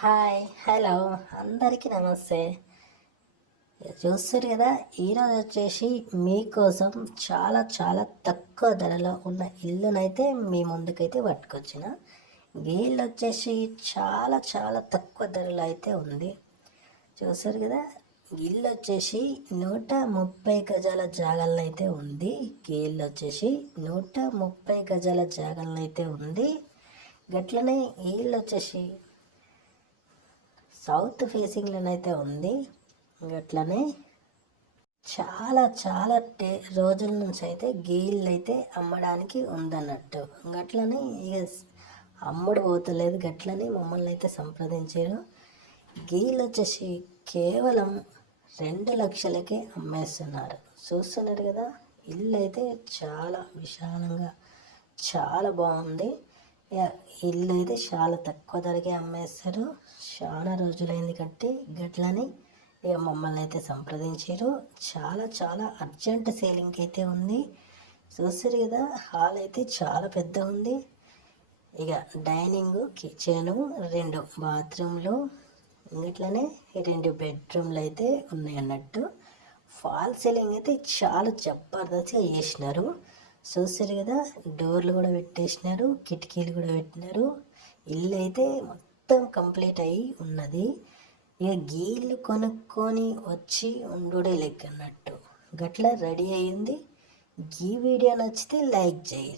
Hi hello అందరికీ నమస్తే. చూస్తారు కదా, ఈరోజు వచ్చేసి మీకోసం చాలా చాలా తక్కువ ధరలో ఉన్న ఇల్లునైతే మీ ముందుకైతే పట్టుకొచ్చిన. ఈ ఇల్లు వచ్చేసి చాలా చాలా తక్కువ ధరలో అయితే ఉంది. చూస్తారు కదా, ఇల్లు వచ్చేసి 130 గజాల జాగాలను అయితే ఉంది. ఈ ఇల్లు వచ్చేసి 130 గజాల జాగాలను అయితే ఉంది. గట్లనే ఈ ఇల్లు వచ్చేసి సౌత్ ఫేసింగ్లోనైతే ఉంది. అట్లనే చాలా చాలా రోజుల నుంచి అయితే గీళ్ళు అయితే అమ్మడానికి ఉందన్నట్టు. గట్లనే ఇక అమ్ముడు పోతలేదు. గట్లని మమ్మల్ని అయితే సంప్రదించారు. గీళ్ళు వచ్చేసి కేవలం 2 లక్షలకే అమ్మేస్తున్నారు. చూస్తున్నారు కదా, ఇల్లు అయితే చాలా విశాలంగా చాలా బాగుంది. ఇల్లు అయితే చాలా తక్కువ ధరకే అమ్మేస్తారు. చాలా రోజులైంది కట్టి గట్లని ఇక మమ్మల్ని అయితే సంప్రదించారు. చాలా చాలా అర్జెంట్ సేలింగ్ అయితే ఉంది. చూస్తారు కదా, హాల్ అయితే చాలా పెద్ద ఉంది. ఇక డైనింగ్, కిచెను, 2 బాత్రూమ్లు, ఇట్లనే 2 బెడ్రూమ్లు అయితే ఉన్నాయి అన్నట్టు. ఫాల్ సీలింగ్ అయితే చాలా జబర్దస్త్గా చేసినారు. చూస్తారు కదా, డోర్లు కూడా పెట్టేసినారు, కిటికీలు కూడా పెట్టినారు. ఇల్లు అయితే మొత్తం కంప్లీట్ అయ్యి ఉన్నది. ఇక గీళ్ళు కొనుక్కొని వచ్చి ఉండుడే లెక్క అన్నట్టు. గట్లా రెడీ అయ్యింది. ఈ వీడియో నచ్చితే లైక్ చేయండి.